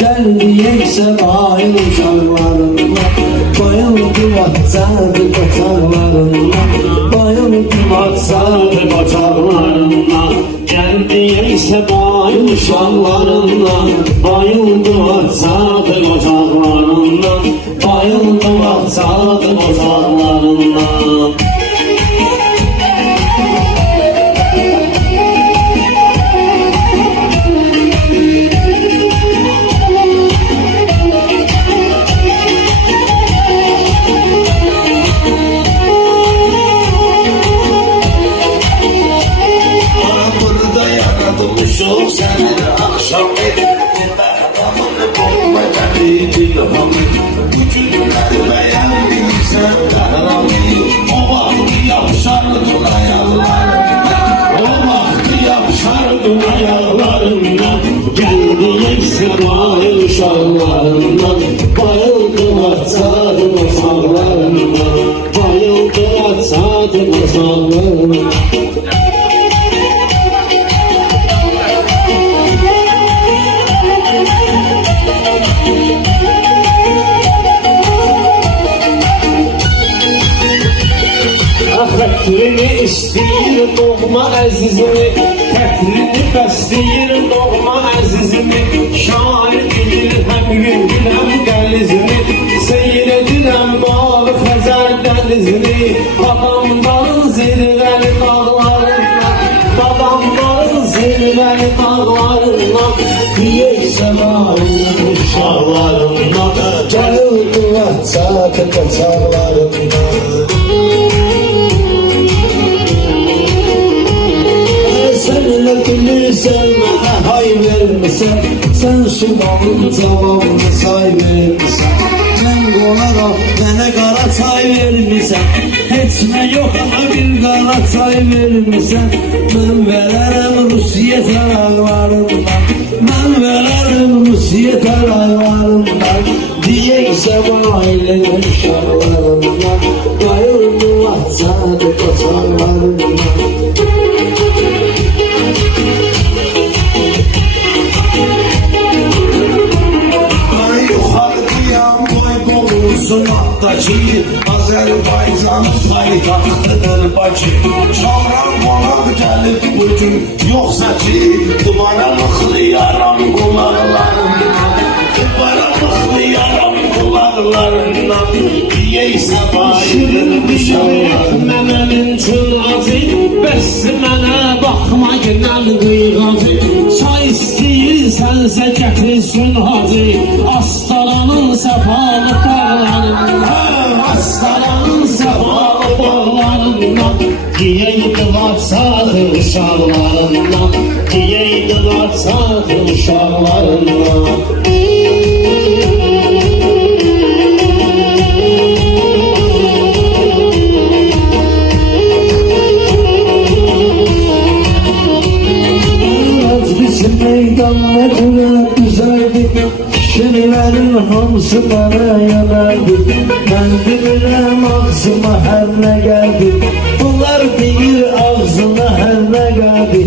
Gəldiyəksə bayıl uşaqlarından, bayıldı vaxtsadı qaçaqlarından, bayıldı vaxtsadı qaçaqlarından. Gəldiyəksə bayıl uşaqlarından, bayıldı vaxtsadı qaçaqlarından, bayıldı vaxtsadı qaçaqlarından. Çok senede akşam edip Mehramını bulma geldi ilhamı. Bütünler beğendiysen kahramı. O vakti yapşardın ayaklarına, o vakti yapşardın ayaklarına. Geldiyekse bayıl uşaklarından, bayıldı atsadı uşaklarından, bayıldı atsadı uşaklarından. Fətrini istəyir doğma əzizimi, fətrini bəsləyir doğma əzizimi. Şair bilir həm yüngül həm qəlizimi, seyr edirəm mavi xəzər dənizini. Babamların zirvəli dağlarından, babamların zirvəli dağlarından, deyəksə bayılır uşaqlarından, gəlirdi vaxtsadı qaçaqlarından. Bilirsen bana hay vermişsen, sen sudanın cevabını say vermişsen. Ben qolaraq mənə qara çay vermişsən, Heçmə yox ama bir qara çay vermişsən. Mən verərəm Rusiya tərəqlarından, mən verərəm Rusiya tərəqlarından. Deyəksə bayılır uşaqlarından, bayıldı vaxtsadı qaçaqlarından. Sunatdaki Azərbaycanın paytaxtıdır Bakı. Çağıran qonaq gəlib bugün, yoxsa ki duvara mıxlayaram qulaqlarından, duvara mıxlayaram qulaqlarından. Deyəksə bayılır uşaqlar. Mənə üçün acı, bəs mənə baxma gələn qıyğacı. Çay istəyirsənsə gətirsin hacı, Astaranın səfalı bağlarından, Astaranın səfalı bağlarından. Deyəydi vaxtsadı uşaqlarından, deyəydi vaxtsadı uşaqlarından. Meydanla gülə düzəldi, şirlərin hamısı mənə yanardı. Mən bilirəm ağzıma hər nə gəldi, bunlar bilir ağzına hər nə gəldi.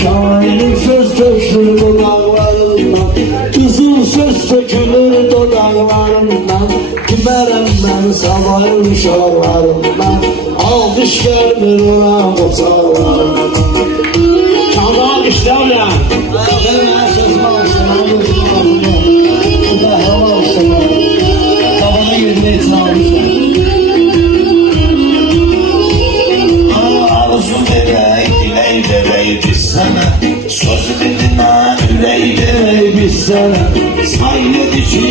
Şairin söz tökülür qulaqlarından, qızın söz tökülür dodaqlarından. Kimərəm mən savayır uşaqlarından, alqış gəlmir ona qoçaqlarından. Tamam işte öyle. Arzu vereydi sana, söz dedine üreydi sana. Sayıdı ki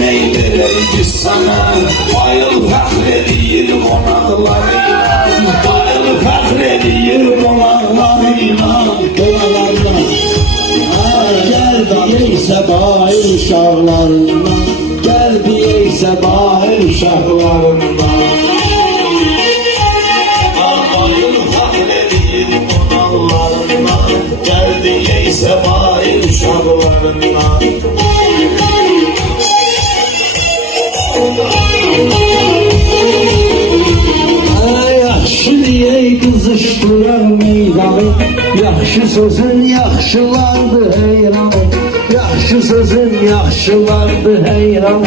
vereydi sana, bayıl fəxr qonaqlarıyla, bayıl fəxr qonaqlarıyla. Gel diyeysə bayıl uşaqlarından, gel diyeysə bayıl uşaqlarından. Bayıl fəxr edir qonaqlarından, gel diyeysə bayıl uşaqlarından. Yaxşı deyək qızışdıraq meydanı, yaxşı sözün yaxşılardı heyranı. Yaxşı sözün yaxşılardı heyran.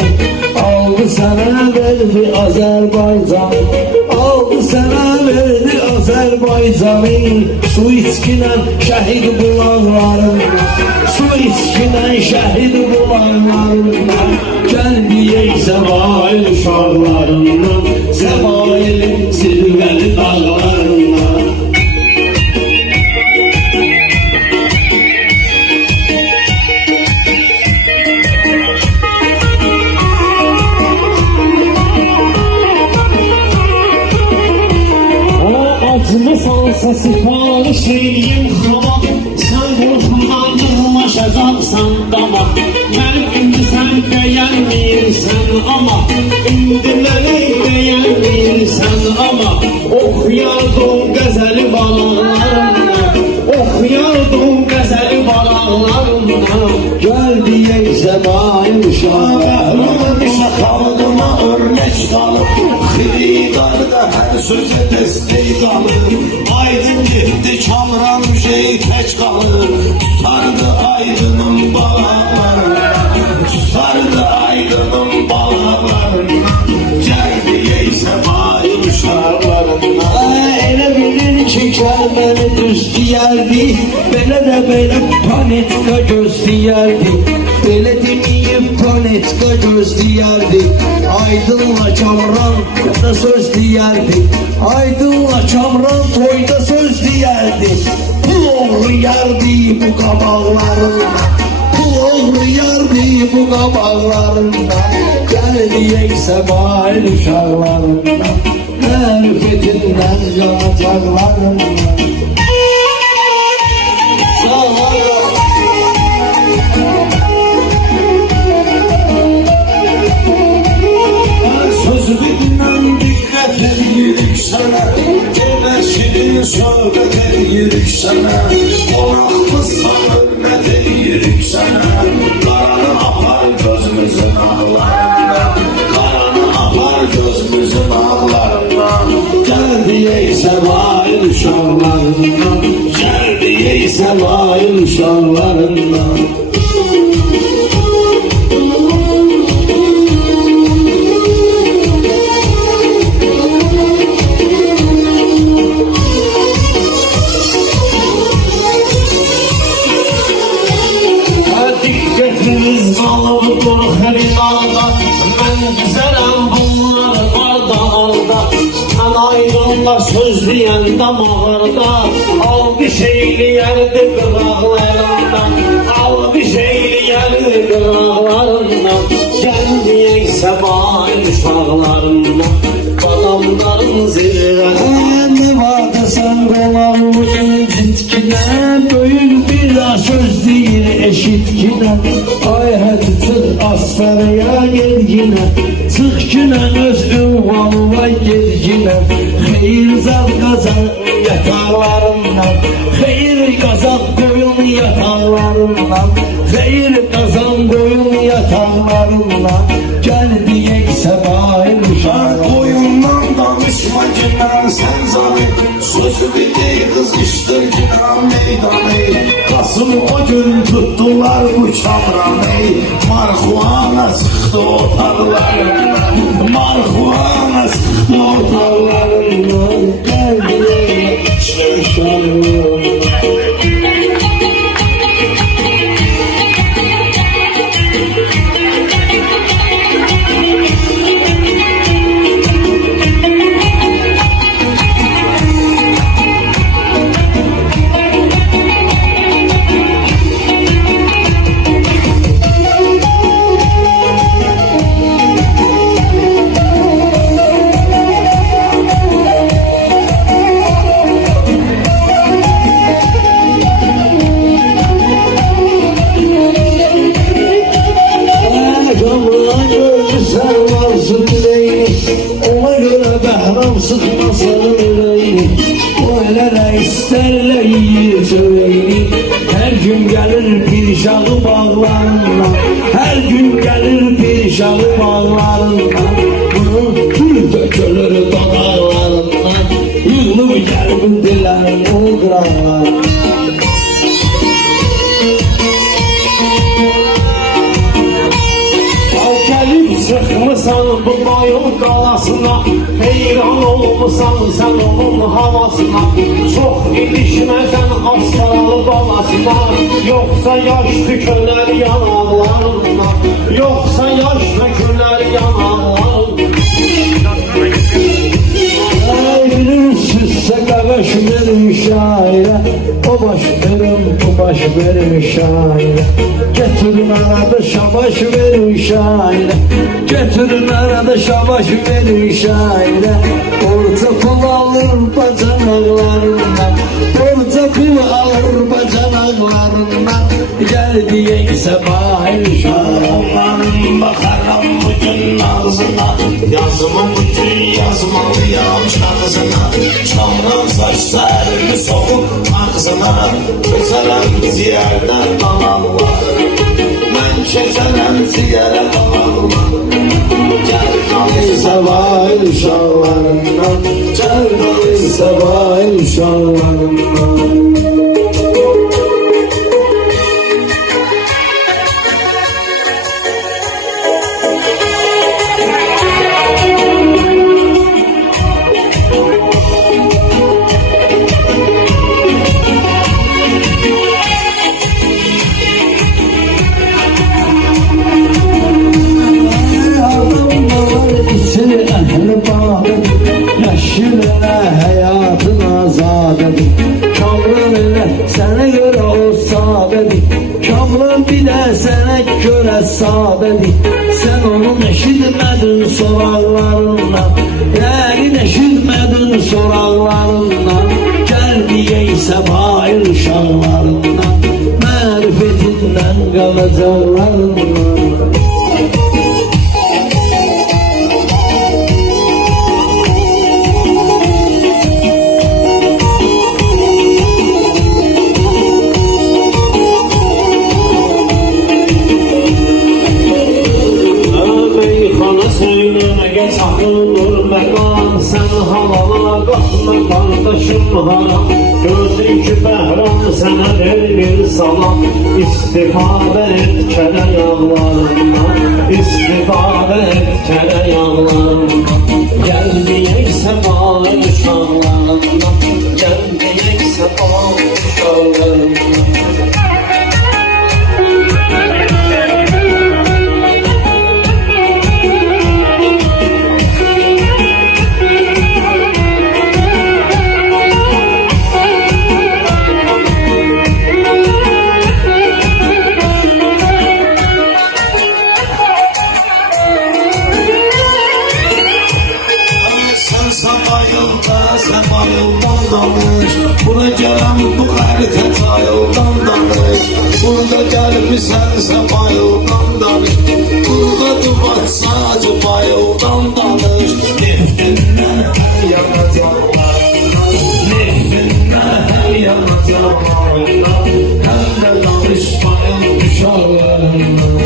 Aldı sana verdi Azerbaycan. Aldı sana verdi Azerbaycan'ı. Su içkine şehit bulağlarında. Su içkine şehit bulağlarında. Geldi Səbail uşaqlarından. Səbailin zirvəli dağlarından. Acmısansa sipariş edeyim hava. Sen korkudan durmaşacaksan dama. Benim indi sen beğenmeyirsen ama. İndi beni beğenmeyirsen ama. Oxuyardın qəzəli balaqlarımla. Oxuyardın qəzəli balaqlarımla. Geldi Səbail uşaqlarından. Xalqıma örnek qalıb. Xidarda hər sözə dəstək qalıb. Aydın getdi Kamran şey tək qalıb. Tutardı aydının balaqlarına. Tutardı aydının balaqlarına. Gəldi Səbail uşaqlarından. Elə bilir ki kəlməni düz deyərdi. Belə də belə panetka gözləyərdi. Belə deməyib panetka gözləyərdi. Aydınla Kamran da söz deyərdi. Aydınla Kamran toyda söz deyərdi. Pul oğruyardı bu qabaqlarında. Pul oğruyardı bu qabaqlarında. Gəldi Səbail uşaqlarında. Mərifetindən yanacaqlarında. Sağ ol. Sözündən diqqət edirik sənə. Elə şirin söhbət edirik sənə. Qonaqmızsan hörmət edirik sənə. Qaranı apar gözümüzün ağlarına. Qaranı apar gözümüzün ağlarına. Gəldi Səbail uşaqlarından. Gəldi Səbail uşaqlarından. Diqqətimiz qalıb dur xəridarda. Mən güzərəm bunlar arda arda. Mən aydınla söz deyəndə mağarda. Al bir şeyliyərdi qıraqlarında. Al bir şeyliyərdi qıraqlarında. Gəl deyək Səbail uşaqlarında. Adamların zirvəli. Nevada sən qonağımın citkinə. Böyük bir söz deyir eşitkinə. Ay hədi çıx asfaraya gelginə. Çıx günə öz ünvanına gelginə. Xeyir zar qazan yataqlarından. Xeyir qazan qoyun yataqlarından. Xeyir qazan qoyun yataqlarından. Gəl deyək Səbail uşaqlarından. Qoyundan danışma günən sən zalım. Sözü bilir qızışdır günən meydanı. Qasım o gün tutdular bu Kamranı. Marxuana çıxdı otaqlarından. Marxuana çıxdı otaqlarından. Gəl deyək uşaqlarından. Çıkmışsan bu bayıl qalasına, heyran olmuşsan sen onun havasına. Çok ilişməsən Astaralı balasına, yoksa yaş tükülər yanaqlarına, yoksa yaş tükülər yanaqlarına. Bilirsizse qaqaş verir şairə, o baş verim, bu baş verir şairə. Getirin arada şabaş verir şairə, getirin arada şabaş verir şairə. Orta pul alır bacanaqlarından, orta pul alır bacanaqlarından. Gel diyeyse bahir şairə. Bakarım bugün ağzına, yazımı bütün yazmalıyam şahsına. Çamram saçlarını sokup ağzına, keserem ziyarda damarlar. Ben keserem ziyara damarlar. Gel kalıysa bahir şahlarından, gel kalıysa bahir şahlarından. Yaşırına hayatın azadedir, Kamran elə sənə görə o sadedir, Kamran bilə sənə görə sadedir. Sən onun eşitmədin soraqlarından, yəqin eşitmədin soraqlarından. Gəl deyəysə bayır uşaqlarından, mərifətindən qalacaqlarından. Sen halala bakma kardeşim hala. Gördün ki behram sana bir salam. İstifade et kere yağlarından, İstifade et kere yağlarından. Gel diyeyse bağır uşağlarından, gel diyeyse bağır uşağlarından. Sen bayıldan danış, buna gelen bu harita tayıldan danış. Burada gelmişsen sen bayıldan danış, burada duvar sadece bayıldan danış. Neftinden her yanacaklar, neftinden her yanacaklar. Hem de danış bayıl uşağlarından.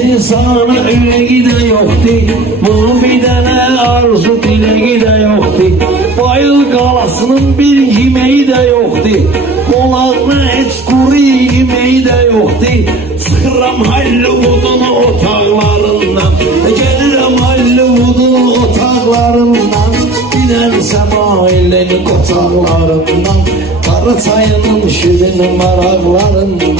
İnsana ürəyi də yoxdur, bunun bir dənə arzu diləyi də yoxdur. Bayıl qalasının bir yeməyi də yoxdur, qonağına heç quru yeməyi də yoxdur. Çıxıram Hollywoodun otaqlarından, gəlirəm Hollywoodun otaqlarından. Binən Səmailin qotaqlarından, Qaraçayının şirin maraqlarından.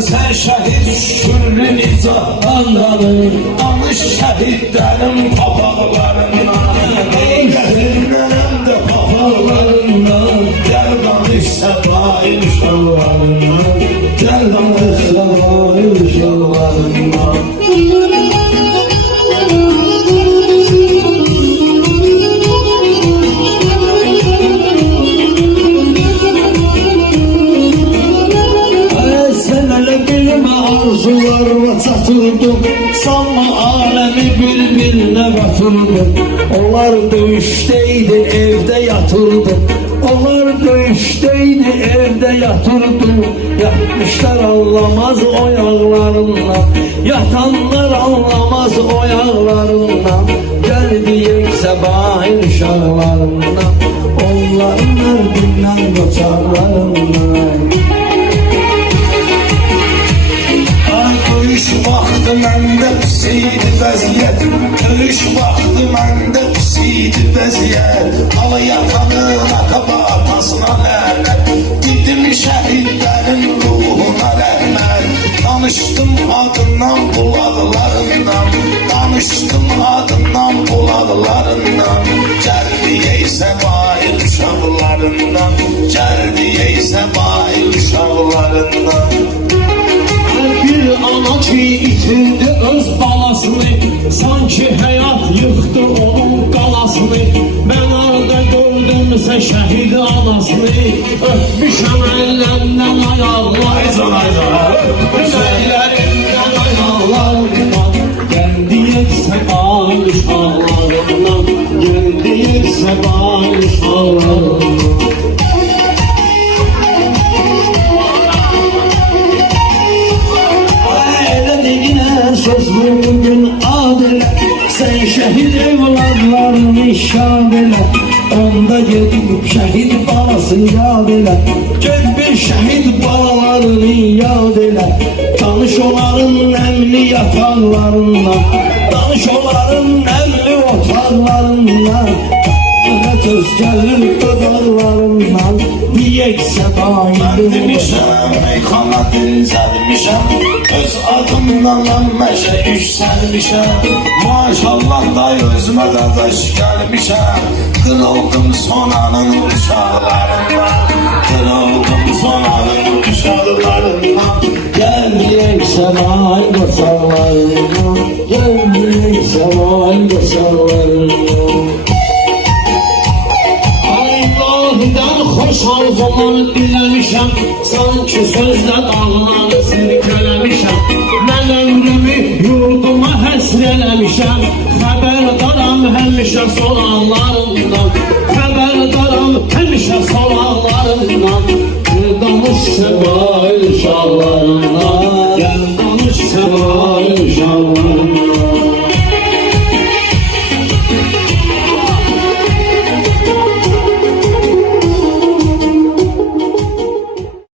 Sen şehit şürrü nizahandanır, danış şehitlerin papaqlarından, eylerinlerim de papaqlarından. Gel danış Səbail uşaqlarından, gel danış Səbail uşaqlarından. Sanma alemi bir-birinə qatırdı. Onlar döyüşdəydi, evdə yatırdı. Onlar döyüşdəydi, evdə yatırdı. Yatmışlar anlamaz oyaqlarından, yatanlar anlamaz oyaqlarından. Gəl deyək səbahin uşaqlarından, onların ərdindən qoçaqlarından. Döyüş vaxtı məndə pis idi vəziyyət, döyüş vaxtı məndə pis idi vəziyyət. Alı yatanın ata-batasına lənət, dedim şəhidlərin ruhuna rəhmət. Danışdım adından bulaqlarından, danışdım adından bulaqlarından. Gəl deyək səbail uşaqlarından, gəl deyək səbail uşaqlarından. Bir ana ki itirdi öz balasını, sanki həyat yıxdı onun qalasını. Mən arada gördümsə şəhid anasını, öpmüşəm əllərindən ayaqlarından, öpmüşəm əllərindən ayaqlarından. Gəl deyək səbail uşaqlarından, gəl deyək səbail uşaqlarından. Söz bugün adile, sen şehit evladlarını şad elə. Onda gedib şehit balasını yad elə. Ged bir şehit balalarını yad elə. Tanış onların əmli yataqlarından, danış onların əmli otaqlarından. Söz gəlir dodaqlarından, deyək səbail. Mən demişəm, meyxana dilzəlmişəm, öz adımdan mən məşə yüksəlmişəm. Maşallah da özümə dadaş gəlmişəm, qırıldım sonanın uşaqlarından, qırıldım sonanın uşaqlarından. Gəl deyək səbail qoçaqlarından, gəl deyək səbail qoçaqlarından. İlahidən xoş arzular diləmişəm, sanki sözlə dağları sirkələmişəm.